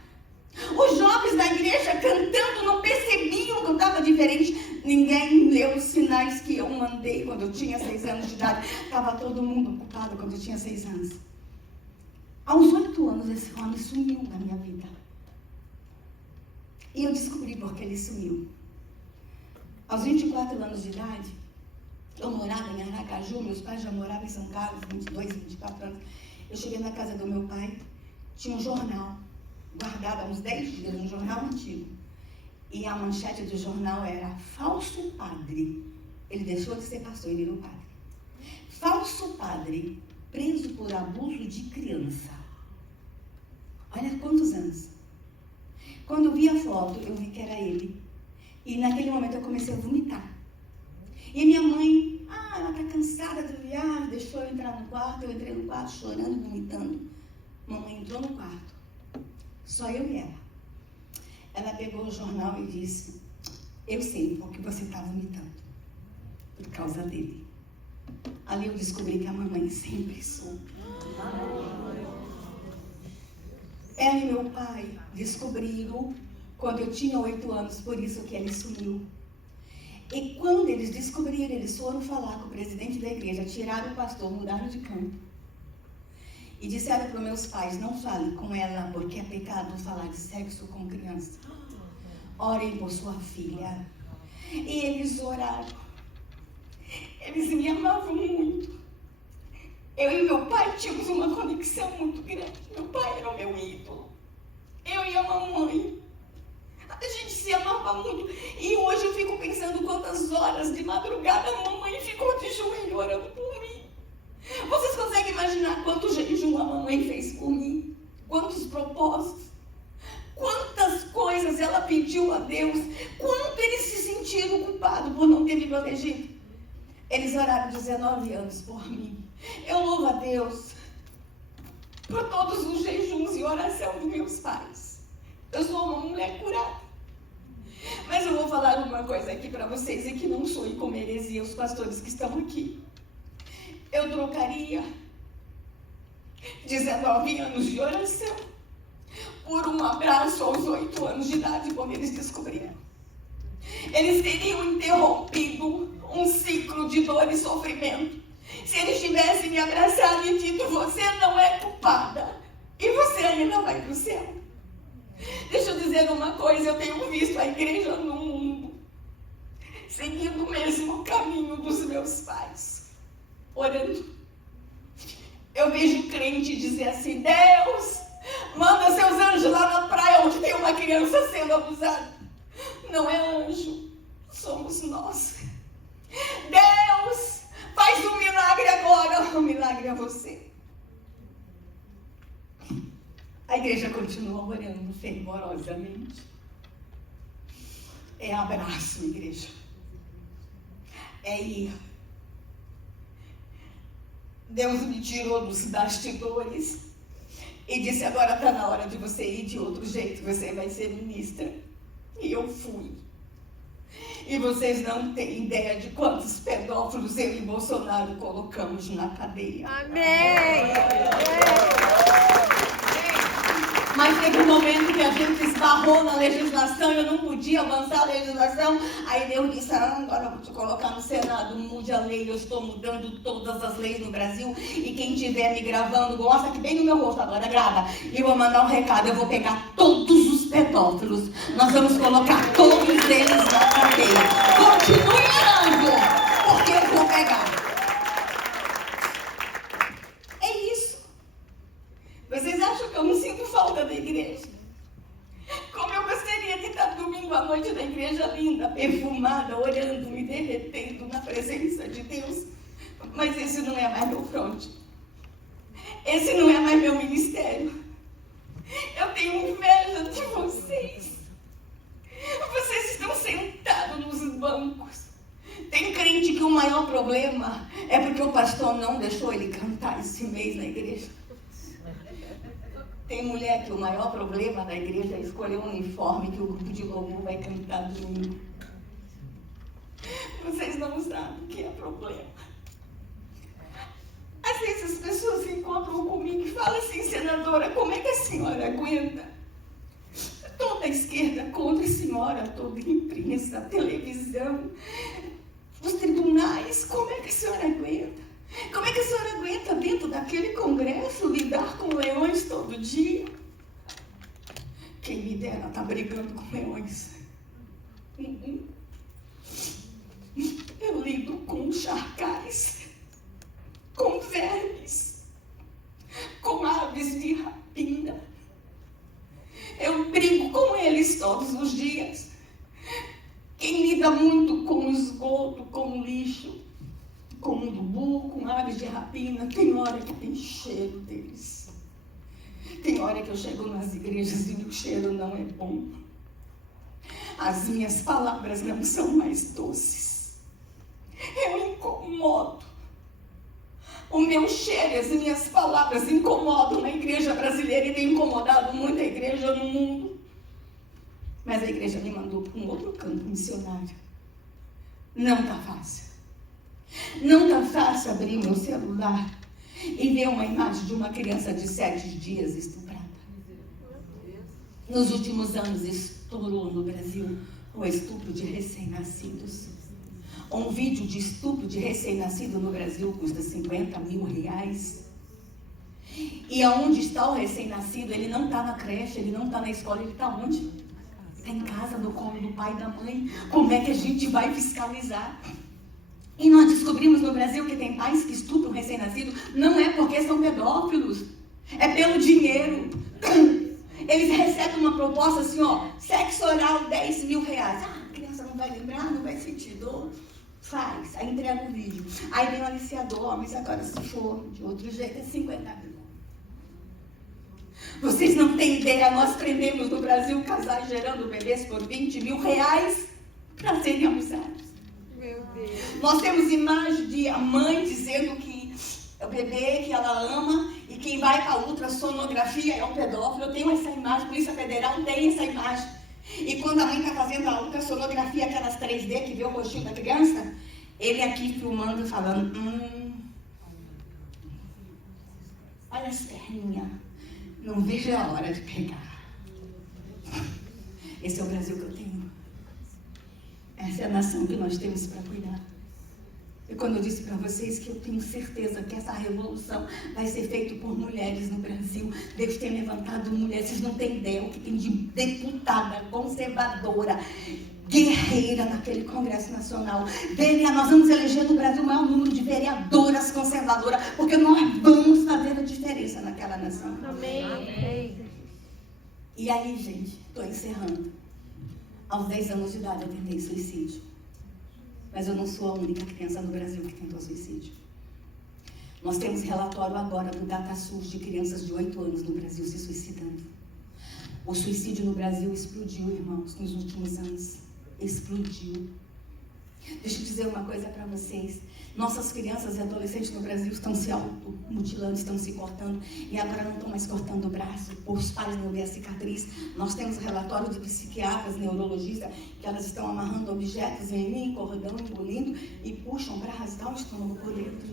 Os jovens da igreja cantando não percebiam que eu estava diferente. Ninguém leu os sinais que eu mandei quando eu tinha 6 anos de idade. Estava todo mundo ocupado quando eu tinha 6 anos. Aos 8 anos, esse homem sumiu da minha vida. E eu descobri por que ele sumiu. Aos 24 anos de idade, eu morava em Aracaju, meus pais já moravam em São Carlos, 22, 24 anos. Eu cheguei na casa do meu pai, tinha um jornal, guardado há uns 10 dias, um jornal antigo. E a manchete do jornal era: falso padre. Ele deixou de ser pastor e virou padre. Falso padre, preso por abuso de criança. Olha quantos anos. Quando eu vi a foto, eu vi que era ele. E naquele momento eu comecei a vomitar. E minha mãe, ela está cansada de viagem, deixou eu entrar no quarto. Eu entrei no quarto chorando, vomitando. Mamãe entrou no quarto. Só eu e ela. Ela pegou o jornal e disse: eu sei porque você está vomitando. Por causa dele. Ali eu descobri que a mamãe sempre soube. Ela e meu pai descobriram quando eu tinha 8 anos, por isso que ele sumiu. E quando eles descobriram, eles foram falar com o presidente da igreja, tiraram o pastor, mudaram de campo. E disseram para meus pais: não fale com ela, porque é pecado falar de sexo com criança. Orem por sua filha. E eles oraram. Eles me amavam muito. Eu e meu pai tínhamos uma conexão muito grande. Meu pai era o meu ídolo. Eu e a mamãe. A gente se amava muito. E hoje eu fico pensando quantas horas de madrugada a mamãe ficou de joelho orando por mim. Vocês conseguem imaginar quanto jejum a mamãe fez por mim? Quantos propósitos? Quantas coisas ela pediu a Deus? Quanto eles se sentiram culpados por não ter me protegido? Eles oraram 19 anos por mim. Eu louvo a Deus por todos os jejuns e oração dos meus pais. Eu sou uma mulher curada. Mas eu vou falar uma coisa aqui para vocês e que não soe como heresia os pastores que estão aqui. Eu trocaria 19 anos de oração por um abraço aos 8 anos de idade, quando eles descobriram. Eles teriam interrompido um ciclo de dor e sofrimento se eles tivessem me abraçado e dito: você não é culpada e você ainda vai para o céu. Deixa eu dizer uma coisa, eu tenho visto a igreja no mundo seguindo o mesmo caminho dos meus pais, orando. Eu vejo crente dizer assim: Deus, manda seus anjos lá na praia onde tem uma criança sendo abusada. Não é anjo, somos nós. Deus, faz um milagre agora. O milagre é você. A igreja continua orando fervorosamente. É abraço, igreja. É ir. Deus me tirou dos bastidores e disse: agora está na hora de você ir de outro jeito, você vai ser ministra. E eu fui. E vocês não têm ideia de quantos pedófilos eu e Bolsonaro colocamos na cadeia. Amém! Mas teve um momento que a gente esbarrou na legislação, eu não podia avançar a legislação. Aí Deus disse: agora eu vou te colocar no Senado, mude a lei. Eu estou mudando todas as leis no Brasil. E quem estiver me gravando, gosta que bem no meu rosto agora, grava. E eu vou mandar um recado: eu vou pegar todos os pedófilos. Nós vamos colocar todos eles na cadeia. Continue orando, porque eu vou pegar. Vocês acham que eu não sinto falta da igreja? Como eu gostaria de estar domingo à noite na igreja linda, perfumada, orando, me derretendo na presença de Deus. Mas esse não é mais meu fronte. Esse não é mais meu ministério. Eu tenho inveja de vocês. Vocês estão sentados nos bancos. Tem crente que o maior problema é porque o pastor não deixou ele cantar esse mês na igreja. Tem mulher que o maior problema da igreja é escolher um uniforme que o grupo de louvor vai cantar domingo. Vocês não sabem o que é problema. Às vezes as pessoas se encontram comigo e falam assim, senadora, como é que a senhora aguenta? Toda a esquerda contra a senhora, toda a imprensa, a televisão, os tribunais, como é que a senhora aguenta? Como é que a senhora aguenta dentro daquele congresso lidar com leões todo dia? Quem me dera está brigando com leões. Eu lido com charcais, com vermes, com aves de rapina. Eu brigo com eles todos os dias. Quem lida muito com esgoto, com lixo, com urubu, com aves de rapina, tem hora que tem cheiro deles. Tem hora que eu chego nas igrejas e o cheiro não é bom. As minhas palavras não são mais doces. Eu incomodo. O meu cheiro e as minhas palavras incomodam a igreja brasileira e tem incomodado muita igreja no mundo. Mas a igreja me mandou para um outro campo missionário. Não está fácil. Não está fácil abrir meu celular e ver uma imagem de uma criança de 7 dias estuprada. Nos últimos anos estourou no Brasil o estupro de recém-nascidos. Um vídeo de estupro de recém-nascido no Brasil custa R$50 mil. E aonde está o recém-nascido? Ele não está na creche, ele não está na escola, ele está onde? Está em casa, no colo do pai e da mãe. Como é que a gente vai fiscalizar? E nós descobrimos no Brasil que tem pais que estupram recém-nascido, não é porque são pedófilos, é pelo dinheiro. Eles recebem uma proposta assim, ó, sexo oral, R$10 mil. Ah, a criança não vai lembrar, não vai sentir dor. Faz, aí entrega o vídeo. Aí vem o aliciador, mas agora se for de outro jeito é 50 mil. Vocês não têm ideia, nós prendemos no Brasil casais gerando bebês por R$20 mil para serem abusados. Meu Deus. Nós temos imagem de a mãe dizendo que é o bebê que ela ama e quem vai para a ultrassonografia é o pedófilo. Eu tenho essa imagem, a Polícia Federal tem essa imagem. E quando a mãe está fazendo a ultrassonografia, aquelas 3D que vê o rostinho da criança, ele aqui filmando, falando, olha as perninhas, não vejo a hora de pegar. Esse é o Brasil que eu tenho. Essa é a nação que nós temos para cuidar. E quando eu disse para vocês que eu tenho certeza que essa revolução vai ser feita por mulheres no Brasil, Deus tem levantado mulheres, vocês não têm ideia o que tem de deputada, conservadora, guerreira naquele Congresso Nacional. Nós vamos eleger no Brasil o maior número de vereadoras conservadoras, porque nós vamos fazer a diferença naquela nação. Amém. Amém. E aí, gente, estou encerrando. Aos 10 anos de idade eu tentei suicídio. Mas eu não sou a única criança no Brasil que tentou suicídio. Nós temos relatório agora do DataSUS de crianças de 8 anos no Brasil se suicidando. O suicídio no Brasil explodiu, irmãos, nos últimos anos. Explodiu. Deixa eu dizer uma coisa para vocês. Nossas crianças e adolescentes no Brasil estão se automutilando, estão se cortando. E agora não estão mais cortando o braço, os pais não vêem a cicatriz. Nós temos relatório de psiquiatras, neurologistas, que elas estão amarrando objetos em mim, cordão, engolindo, e puxam para rasgar o estômago por dentro.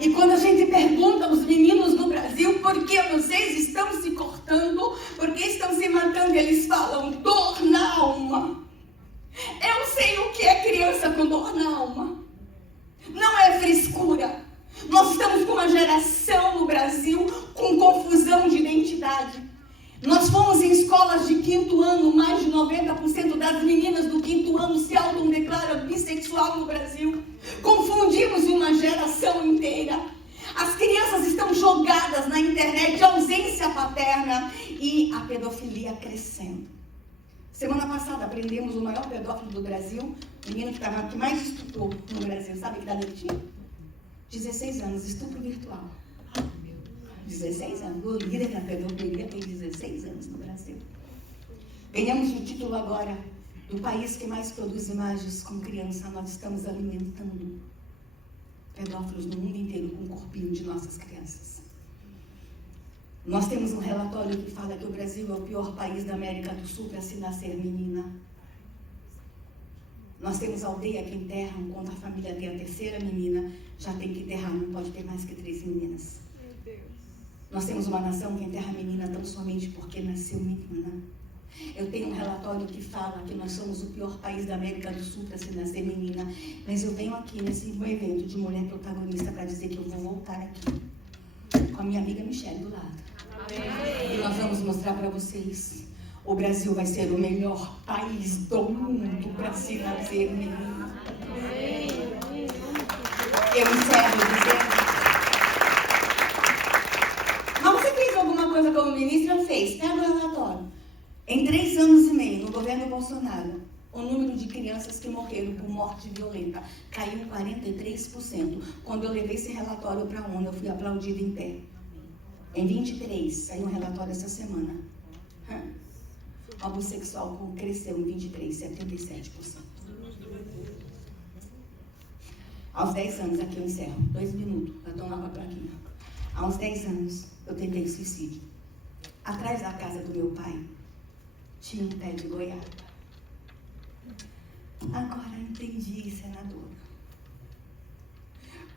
E quando a gente pergunta aos meninos no Brasil por que vocês estão se cortando, por que estão se matando, eles falam dor na alma. Eu sei o que é criança com dor na alma. Não é frescura. Nós estamos com uma geração no Brasil com confusão de identidade. Nós fomos em escolas de 5º ano, mais de 90% das meninas do 5º ano se autodeclaram bissexual no Brasil. Confundimos uma geração inteira. As crianças estão jogadas na internet, ausência paterna e a pedofilia crescendo. Semana passada aprendemos o maior pedófilo do Brasil, o menino que mais estuprou no Brasil. Sabe que idade ele tinha? 16 anos, estupro virtual. 16 anos, o líder da pedofilia tem 16 anos no Brasil. Ganhamos o título agora do país que mais produz imagens com criança. Nós estamos alimentando pedófilos no mundo inteiro com o corpinho de nossas crianças. Nós temos um relatório que fala que o Brasil é o pior país da América do Sul para se nascer menina. Nós temos aldeia que enterram quando a família tem a terceira menina, já tem que enterrar, não pode ter mais que 3 meninas. Meu Deus. Nós temos uma nação que enterra a menina tão somente porque nasceu menina. Eu tenho um relatório que fala que nós somos o pior país da América do Sul para se nascer menina. Mas eu venho aqui nesse evento de mulher protagonista para dizer que eu vou voltar aqui com a minha amiga Michelle do lado. Amém. E nós vamos mostrar para vocês. O Brasil vai ser o melhor país do mundo para se nascer menina. Eu encerro dizendo. Mas você fez alguma coisa como ministra? Fez. Pega o relatório. Em 3 anos e meio, no governo Bolsonaro, o número de crianças que morreram por morte violenta caiu 43%. Quando eu levei esse relatório para a ONU, eu fui aplaudida em pé. Em 23, saiu um relatório essa semana. O abuso sexual cresceu em 23, 77%. Aos 10 anos, aqui eu encerro, 2 minutos, para tomar uma plaquinha. Aos 10 anos, eu tentei suicídio. Atrás da casa do meu pai, tinha um pé de goiaba. Agora entendi, senadora.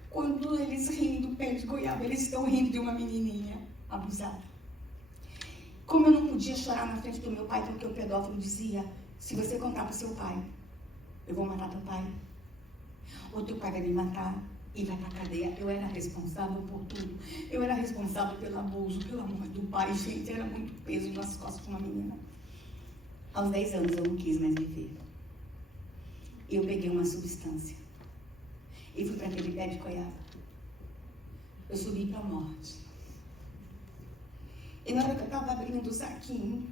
Quando eles riem do pé de goiaba, eles estão rindo de uma menininha abusada. Como eu não podia chorar na frente do meu pai, porque o pedófilo dizia, se você contar para o seu pai, eu vou matar teu pai. Ou teu pai vai me matar e vai para a cadeia. Eu era responsável por tudo. Eu era responsável pelo abuso, pela morte do pai. Gente, era muito peso nas costas de uma menina. Aos 10 anos eu não quis mais viver. Eu peguei uma substância e fui para aquele pé de goiaba. Eu subi para a morte. E na hora que eu estava abrindo o saquinho,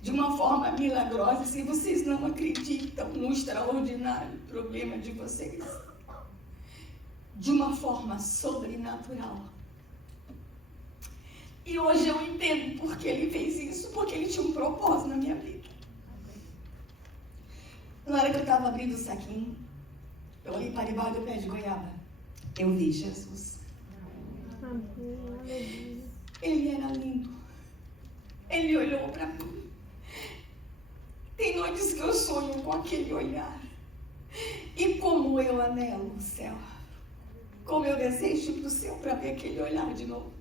de uma forma milagrosa, se vocês não acreditam no extraordinário problema de vocês, de uma forma sobrenatural. E hoje eu entendo por que ele fez isso, porque ele tinha um propósito na minha vida. Na hora que eu estava abrindo o saquinho, eu olhei para debaixo do pé de goiaba. Eu vi Jesus. Ele era lindo. Ele olhou para mim. Tem noites que eu sonho com aquele olhar. E como eu anelo o céu. Como eu desejo ir para o céu para ver aquele olhar de novo.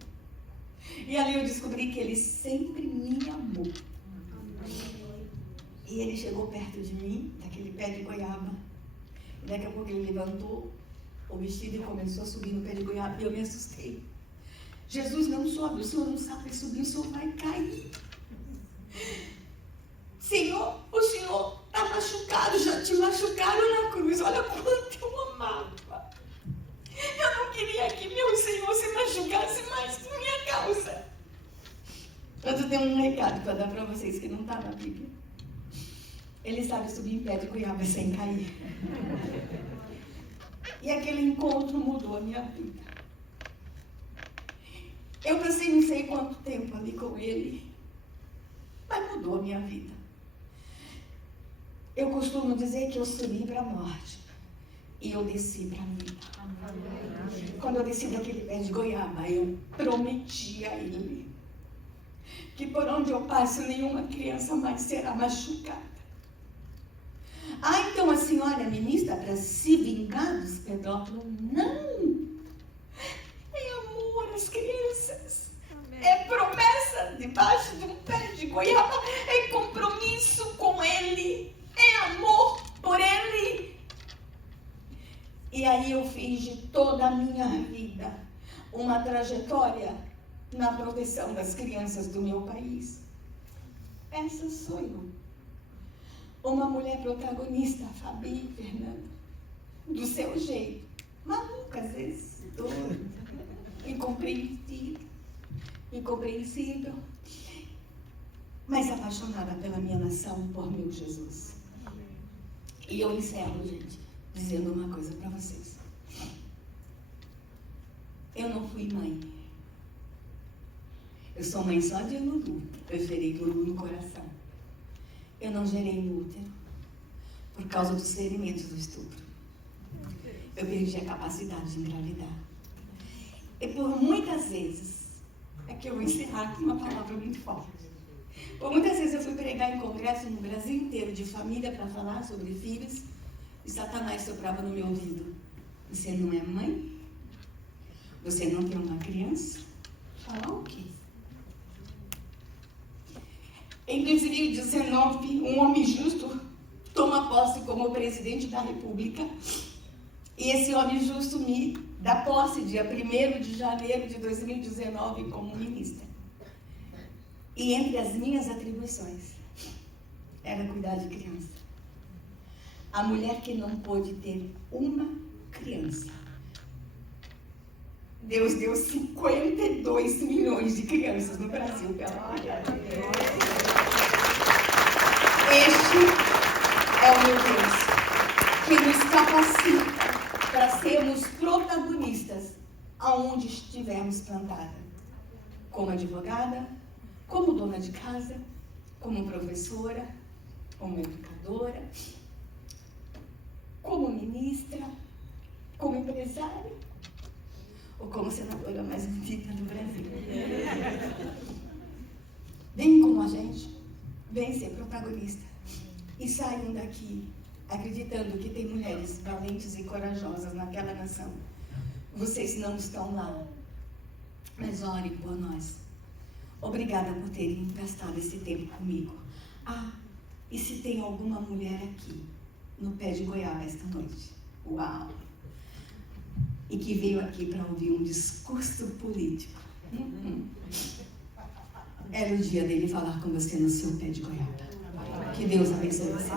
E ali eu descobri que ele sempre me amou. E ele chegou perto de mim, daquele pé de goiaba. E daqui a pouco ele levantou o vestido e começou a subir no pé de goiaba. E eu me assustei. Jesus não sobe, o Senhor não sabe subir, o Senhor vai cair. Senhor, o Senhor está machucado, já te machucaram na cruz. Olha quanto eu amava. Eu não queria que meu Senhor se machucasse mais por minha causa. Mas eu tenho um recado para dar para vocês que não está na Bíblia. Ele sabe subir em pé de goiaba sem cair. E aquele encontro mudou a minha vida. Eu passei não sei quanto tempo ali com ele, mas mudou a minha vida. Eu costumo dizer que eu subi para a morte e eu desci para a vida. Quando eu desci daquele pé de goiaba, eu prometi a ele que por onde eu passo, nenhuma criança mais será machucada. Ah, então a senhora é ministra para se vingar dos pedófilos? Não! É amor às crianças. Amém. É promessa debaixo de um pé de goiaba. É compromisso com ele. É amor por ele. E aí eu fiz de toda a minha vida uma trajetória na proteção das crianças do meu país. Essa sou eu. Uma mulher protagonista, Fabi, Fernanda, do seu jeito, maluca às vezes, doida, incompreensível, mas apaixonada pela minha nação, por meu Jesus. E eu encerro, gente, dizendo uma coisa para vocês. Eu não fui mãe. Eu sou mãe só de Lulu. Eu gerei Lulu no coração. Eu não gerei no útero por causa dos ferimentos do estupro. Eu perdi a capacidade de engravidar. E por muitas vezes é que eu vou encerrar com uma palavra muito forte. Por muitas vezes eu fui pregar em congresso no Brasil inteiro de família para falar sobre filhos e Satanás soprava no meu ouvido. Você não é mãe? Você não tem uma criança? Falar o quê? Em 2019, um homem justo toma posse como presidente da República e esse homem justo me dá posse dia 1º de janeiro de 2019 como ministra. E entre as minhas atribuições era cuidar de criança. A mulher que não pôde ter uma criança. Deus deu 52 milhões de crianças no Brasil pela mulher. Este é o meu Deus, que nos capacita para sermos protagonistas aonde estivermos plantadas. Como advogada, como dona de casa, como professora, como educadora, como ministra, como empresária, ou como senadora mais bonita do Brasil. Vem com a gente, vem ser protagonista. E saiam daqui acreditando que tem mulheres valentes e corajosas naquela nação. Vocês não estão lá, mas orem por nós. Obrigada por terem gastado esse tempo comigo. Ah, e se tem alguma mulher aqui, no pé de goiaba esta noite? Uau! E que veio aqui para ouvir um discurso político. Era o dia dele falar com você no seu pé de goiaba. Que Deus abençoe você.